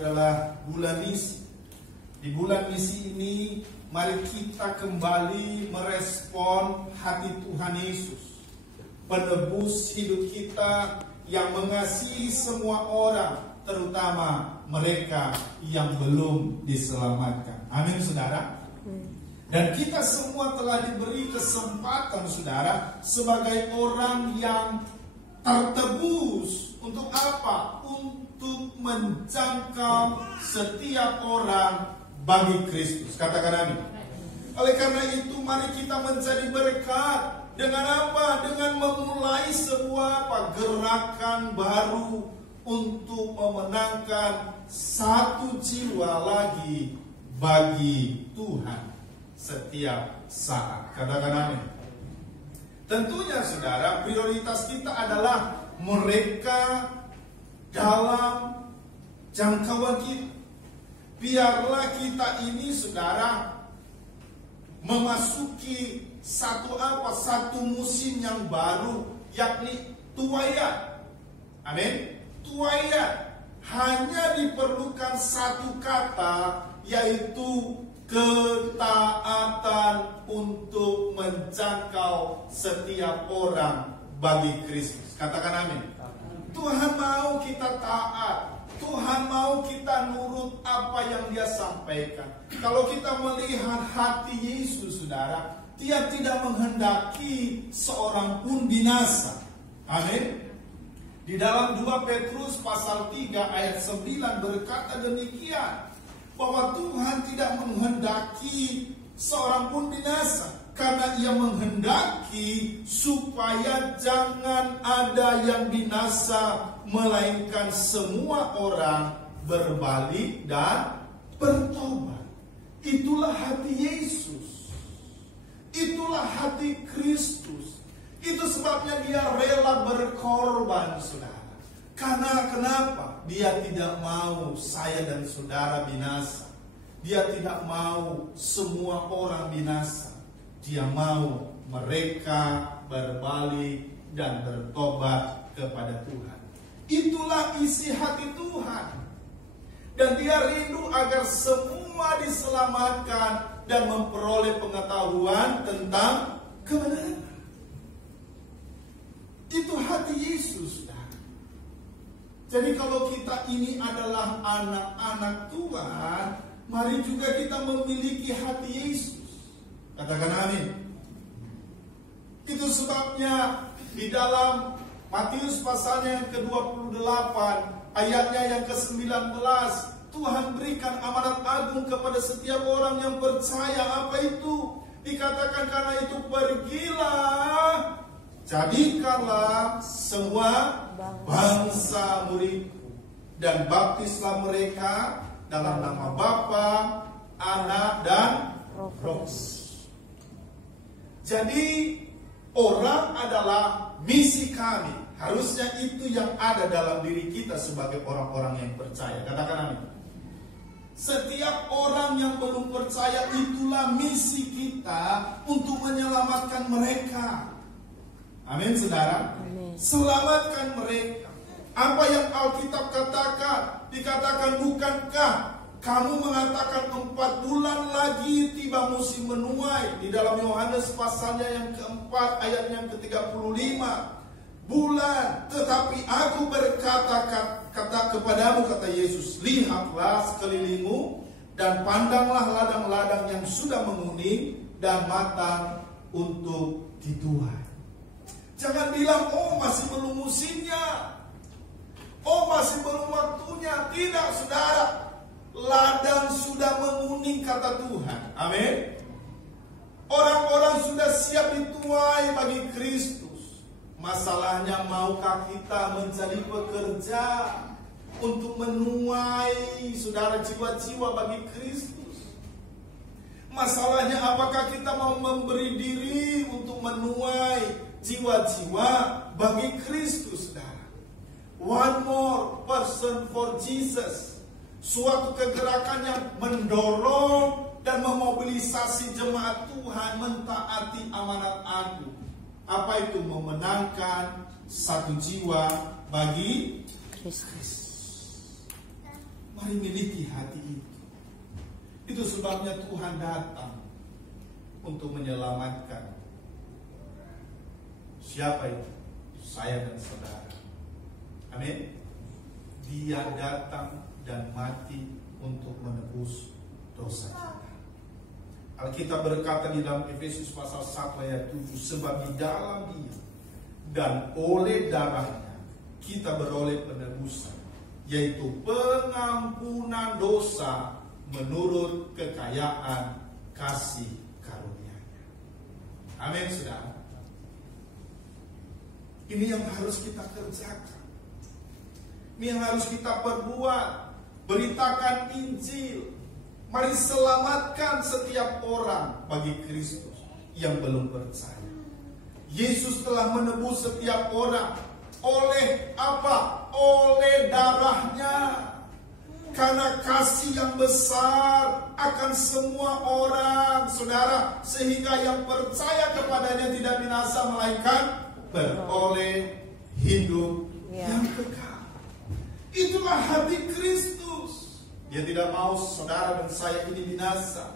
adalah bulan misi. Di bulan misi ini, mari kita kembali merespon hati Tuhan Yesus, penebus hidup kita yang mengasihi semua orang, terutama mereka yang belum diselamatkan. Amin, saudara. Dan kita semua telah diberi kesempatan, saudara, sebagai orang yang tertebus. Untuk apa? Untuk menjangkau setiap orang bagi Kristus. Katakan amin. Oleh karena itu, mari kita menjadi berkat. Dengan apa? Dengan memulai sebuah gerakan baru untuk memenangkan satu jiwa lagi bagi Tuhan setiap saat. Katakan amin. Tentunya, saudara, prioritas kita adalah mereka dalam jangkauan kita. Biarlah kita ini, saudara, memasuki satu musim yang baru, yakni tuaian. Amin. Tuaian. Hanya diperlukan satu kata, yaitu ketaatan untuk menjangkau setiap orang bagi Kristus. Katakan amin. Tuhan mau kita taat. Tuhan mau kita nurut apa yang Dia sampaikan. Kalau kita melihat hati Yesus, saudara, Dia tidak menghendaki seorang pun binasa. Amin. Di dalam 2 Petrus pasal 3 ayat 9 berkata demikian, bahwa Tuhan tidak menghendaki seorang pun binasa, karena Ia menghendaki supaya jangan ada yang binasa, melainkan semua orang berbalik dan bertobat. Itulah hati Yesus. Itulah hati Kristus. Itu sebabnya Dia rela berkorban, saudara. Karena kenapa? Dia tidak mau saya dan saudara binasa. Dia tidak mau semua orang binasa. Dia mau mereka berbalik dan bertobat kepada Tuhan. Itulah isi hati Tuhan. Dan Dia rindu agar semua diselamatkan dan memperoleh pengetahuan tentang kebenaran. Itu hati Yesus. Jadi kalau kita ini adalah anak-anak Tuhan, mari juga kita memiliki hati Yesus. Katakan amin. Itu sebabnya di dalam Matius pasalnya yang ke-28, ayatnya yang ke-19, Tuhan berikan amanat agung kepada setiap orang yang percaya. Apa itu? Dikatakan karena itu pergilah, jadikanlah semua bangsa muridku, dan baptislah mereka dalam nama Bapa, Anak, dan Roh Kudus. Jadi orang adalah misi kami. Harusnya itu yang ada dalam diri kita sebagai orang-orang yang percaya. Katakan amin. Setiap orang yang belum percaya, itulah misi kita untuk menyelamatkan mereka. Amin, saudara. Amin. Selamatkan mereka. Apa yang Alkitab katakan? Dikatakan, bukankah kamu mengatakan 4 bulan lagi tiba musim menuai? Di dalam Yohanes pasalnya yang keempat ayat yang ke-35. Bulan, tetapi aku berkata kepadamu, kata Yesus, lihatlah sekelilingmu dan pandanglah ladang-ladang yang sudah menguning dan matang untuk dituai. Jangan bilang, oh masih belum musimnya, oh masih belum waktunya. Tidak, saudara. Ladang sudah menguning, kata Tuhan. Amin. Orang-orang sudah siap dituai bagi Kristus. Masalahnya, maukah kita menjadi pekerja untuk menuai, saudara, jiwa-jiwa bagi Kristus? Masalahnya, apakah kita mau memberi diri untuk menuai jiwa-jiwa bagi Kristus, saudara? One more person for Jesus. Suatu kegerakan yang mendorong dan memobilisasi jemaat Tuhan mentaati amanat agung. Apa itu? Memenangkan satu jiwa bagi Kristus. Mari Mari miliki hati itu. Itu sebabnya Tuhan datang untuk menyelamatkan. Siapa itu? Saya dan saudara. Amin. Dia datang dan mati untuk menebus dosa kita. Alkitab berkata di dalam Efesus pasal 1 ayat 7, sebab di dalam Dia dan oleh darahnya kita beroleh penebusan, yaitu pengampunan dosa menurut kekayaan kasih karunia-Nya. Amin, saudara. Ini yang harus kita kerjakan. Ini yang harus kita perbuat. Beritakan Injil. Mari selamatkan setiap orang bagi Kristus yang belum percaya. Yesus telah menebus setiap orang. Oleh apa? Oleh darahnya. Karena kasih yang besar akan semua orang, saudara, sehingga yang percaya kepadanya tidak binasa, melainkan beroleh hidup yang kekal. Itulah hati Kristus. Dia tidak mau saudara dan saya ini binasa.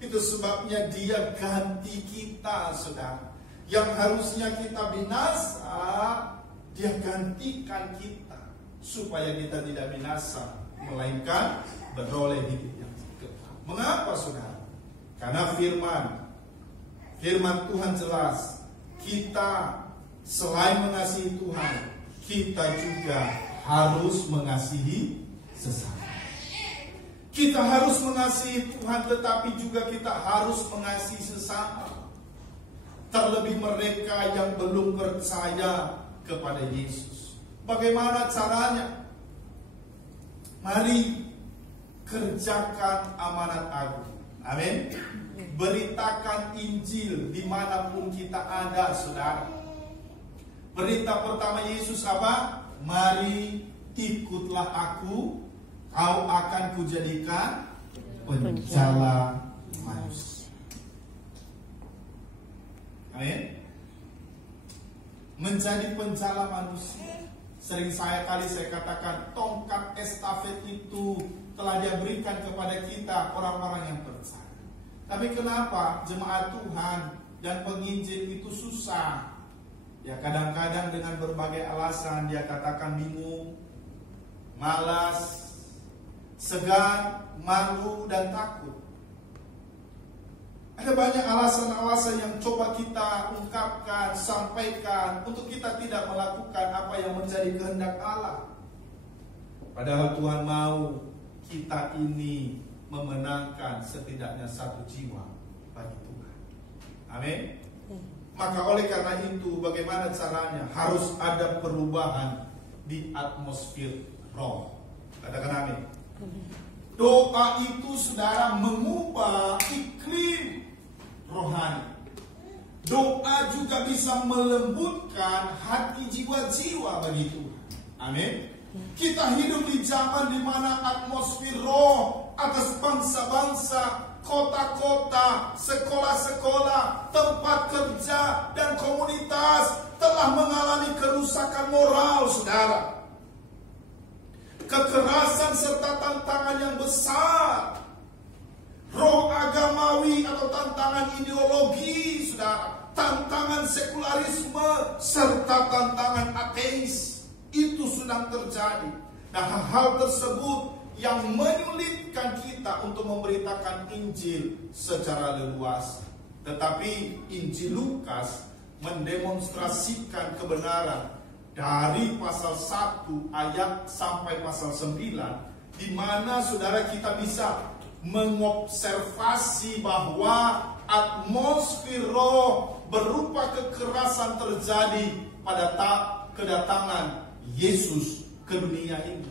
Itu sebabnya Dia ganti kita, saudara. Yang harusnya kita binasa, Dia gantikan kita supaya kita tidak binasa, melainkan beroleh hidup yang kekal. Mengapa, saudara? Karena firman Tuhan jelas. Kita selain mengasihi Tuhan, kita juga harus mengasihi sesama. Kita harus mengasihi Tuhan, tetapi juga kita harus mengasihi sesama. Terlebih mereka yang belum percaya kepada Yesus. Bagaimana caranya? Mari kerjakan amanat agung. Amin. Beritakan Injil dimanapun kita ada, saudara. Berita pertama Yesus apa? Mari ikutlah aku, kau akan kujadikan penjala manusia. Amin. Menjadi penjala manusia. Sering saya katakan, tongkat estafet itu telah Dia berikan kepada kita, orang-orang yang percaya. Tapi kenapa jemaat Tuhan dan penginjil itu susah? Ya kadang-kadang dengan berbagai alasan dia katakan bingung, malas, segan, malu, dan takut. Ada banyak alasan-alasan yang coba kita ungkapkan, sampaikan untuk kita tidak melakukan apa yang menjadi kehendak Allah. Padahal Tuhan mau kita ini memenangkan setidaknya satu jiwa bagi Tuhan. Amin. Maka oleh karena itu bagaimana caranya? Harus ada perubahan di atmosfer roh. Katakan amin. Doa itu saudara mengubah iklim rohani. Doa juga bisa melembutkan hati jiwa-jiwa bagi Tuhan. Amin. Kita hidup di zaman di mana atmosfer roh atas bangsa-bangsa, kota-kota, sekolah-sekolah, tempat kerja, dan komunitas telah mengalami kerusakan moral, saudara. Kekerasan serta tantangan yang besar. Roh agamawi atau tantangan ideologi, saudara. Tantangan sekularisme serta tantangan ateis. Itu sedang terjadi. Nah, hal-hal tersebut yang menyulitkan kita untuk memberitakan Injil secara leluasa. Tetapi Injil Lukas mendemonstrasikan kebenaran dari pasal 1 ayat sampai pasal 9, di mana saudara kita bisa mengobservasi bahwa atmosfer roh berupa kekerasan terjadi pada kedatangan Yesus ke dunia ini.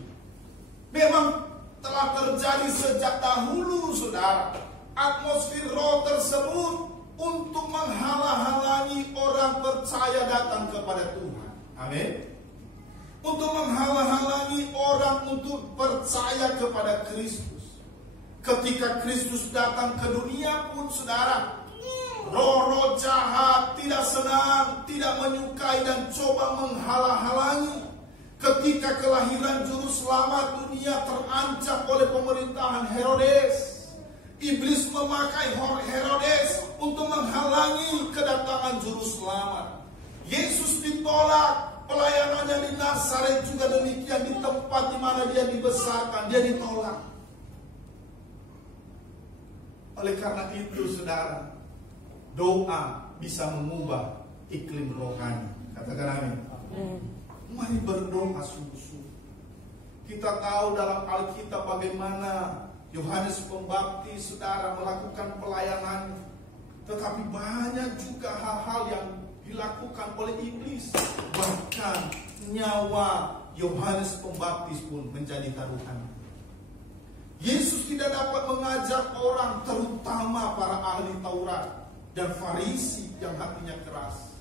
Memang telah terjadi sejak dahulu, saudara. Atmosfer roh tersebut untuk menghalang-halangi orang percaya datang kepada Tuhan. Amin. Untuk menghalang-halangi orang untuk percaya kepada Kristus. Ketika Kristus datang ke dunia pun, saudara, roh-roh jahat tidak senang, tidak menyukai dan coba menghalang-halangi. Ketika kelahiran juru selamat dunia terancam oleh pemerintahan Herodes, iblis memakai Herodes untuk menghalangi kedatangan juru selamat. Yesus ditolak, pelayanannya di Nazaret juga demikian, di tempat di mana dia dibesarkan, dia ditolak. Oleh karena itu, saudara, doa bisa mengubah iklim rohani. Katakan amin. Mari berdoa sungguh-sungguh. Kita tahu dalam Alkitab bagaimana Yohanes Pembaptis, saudara, melakukan pelayanan, tetapi banyak juga hal-hal yang dilakukan oleh iblis. Bahkan nyawa Yohanes Pembaptis pun menjadi taruhan. Yesus tidak dapat mengajak orang, terutama para ahli Taurat dan Farisi yang hatinya keras.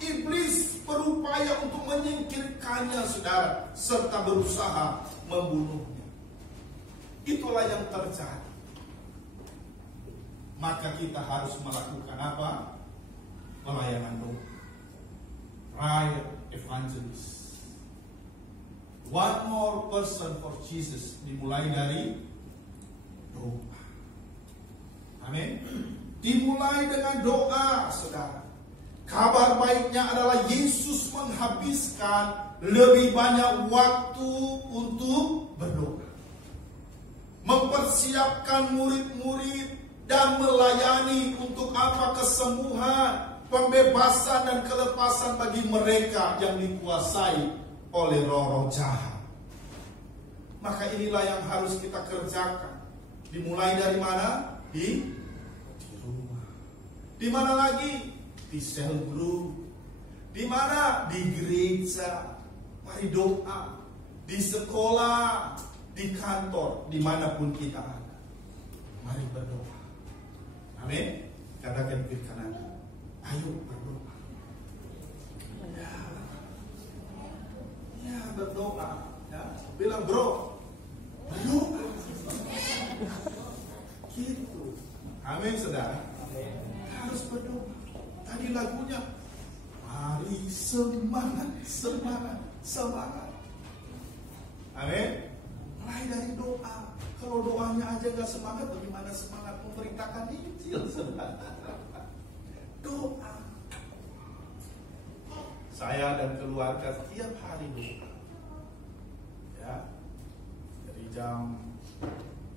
Iblis berupaya untuk menyingkirkannya, saudara, serta berusaha membunuhnya. Itulah yang terjadi. Maka kita harus melakukan apa? Pelayanan doa. Prayer evangelist. One more person for Jesus. Dimulai dari doa. Amin. Dimulai dengan doa, saudara. Kabar baiknya adalah Yesus menghabiskan lebih banyak waktu untuk berdoa, mempersiapkan murid-murid dan melayani untuk apa? Kesembuhan, pembebasan dan kelepasan bagi mereka yang dikuasai oleh roh-roh jahat. Maka inilah yang harus kita kerjakan. Dimulai dari mana? Di rumah. Di mana lagi? Di sel group. Di mana? Di gereja. Mari doa. Di sekolah, di kantor, dimanapun kita ada. Mari berdoa. Amin. Katakan kiri kanan, ayo berdoa. Ya berdoa. Ya. Bilang bro, berdoa. Gitu. Amin, saudara. Harus berdoa. Tadi lagunya, mari semangat, semangat, semangat. Amin. Mulai dari doa. Kalau doanya aja gak semangat, bagaimana semangat memberitakan Injil? Doa. Saya dan keluarga setiap hari doa. Ya. Dari jam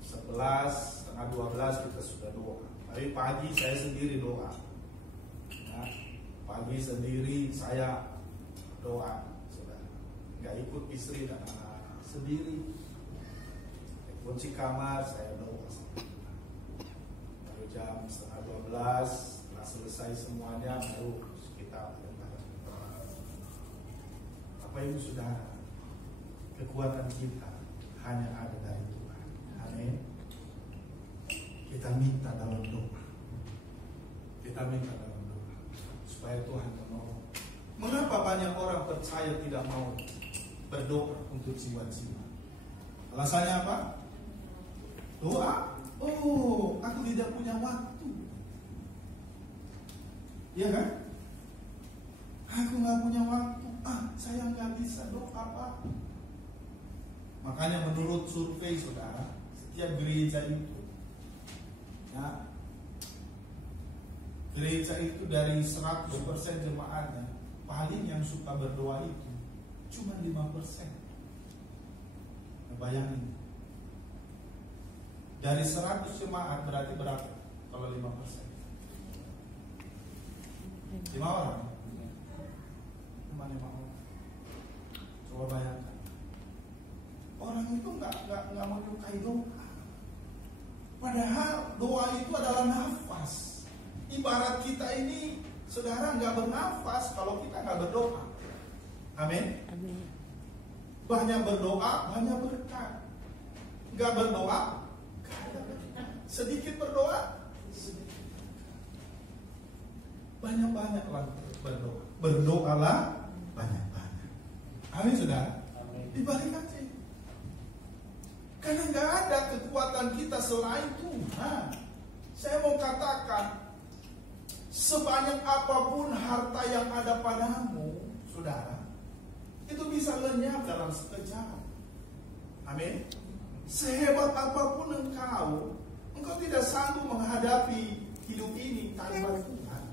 11, setengah 12 kita sudah doa. Tapi pagi saya sendiri doa. Ya. Pagi sendiri saya doa. Sudah. Gak ikut istri dan anak-anak, sendiri. Kunci kamar saya doa. Baru jam setengah 12 setelah selesai semuanya baru kita Bapak Ibu Saudara, kekuatan kita hanya ada dari Tuhan. Amin. Kita minta dalam doa. Kita minta dalam doa supaya Tuhan menolong. Mengapa banyak orang percaya tidak mau berdoa untuk jiwa-jiwa? Alasannya apa? Doa? Oh, aku tidak punya waktu. Iya kan? Aku gak punya waktu. Saya gak bisa doa apa. Makanya menurut survei, saudara, setiap gereja itu, ya, gereja itu dari 100% jemaatnya, paling yang suka berdoa itu cuma 5%. Bayangin. Dari 100 jemaat berarti berapa? Kalau 5%? 5 orang? Cuma 5 orang. Coba bayangkan. Orang itu nggak menyukai doa. Padahal doa itu adalah nafas. Ibarat kita ini, saudara, nggak bernafas kalau kita nggak berdoa. Amin. Banyak berdoa, banyak berkat. Nggak berdoa, sedikit berdoa, sedikit. Banyak-banyaklah berdoa. Berdoalah banyak-banyak. Amin, saudara. Dibalik aja. Karena nggak ada kekuatan kita selain Tuhan. Saya mau katakan, sebanyak apapun harta yang ada padamu, saudara, itu bisa lenyap dalam sekejap. Amin. Sehebat apapun engkau tidak sanggup menghadapi hidup ini tanpa Tuhan.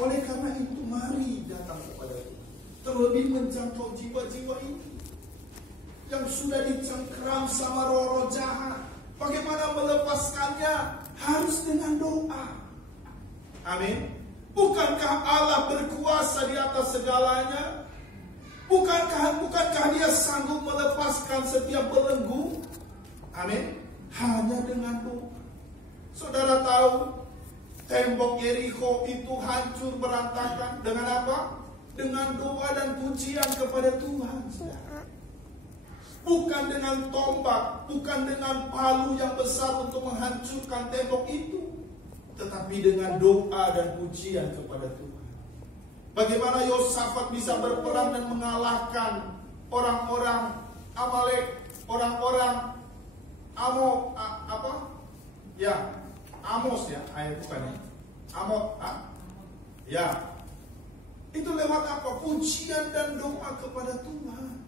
Oleh karena itu mari datang kepada Tuhan. Terlebih menjangkau jiwa-jiwa ini yang sudah dicengkeram sama roh-roh jahat. Bagaimana melepaskannya? Harus dengan doa. Amin. Bukankah Allah berkuasa di atas segalanya? Bukankah Dia sanggup melepaskan setiap belenggu? Amin. Hanya dengan doa. Saudara tahu tembok Yerikho itu hancur berantakan dengan apa? Dengan doa dan pujian kepada Tuhan. Bukan dengan tombak, bukan dengan palu yang besar untuk menghancurkan tembok itu, tetapi dengan doa dan pujian kepada Tuhan. Bagaimana Yosafat bisa berperang dan mengalahkan orang-orang Amalek, orang-orang Amos ya, ayat bukannya. Ya. Itu lewat apa? Pujian dan doa kepada Tuhan.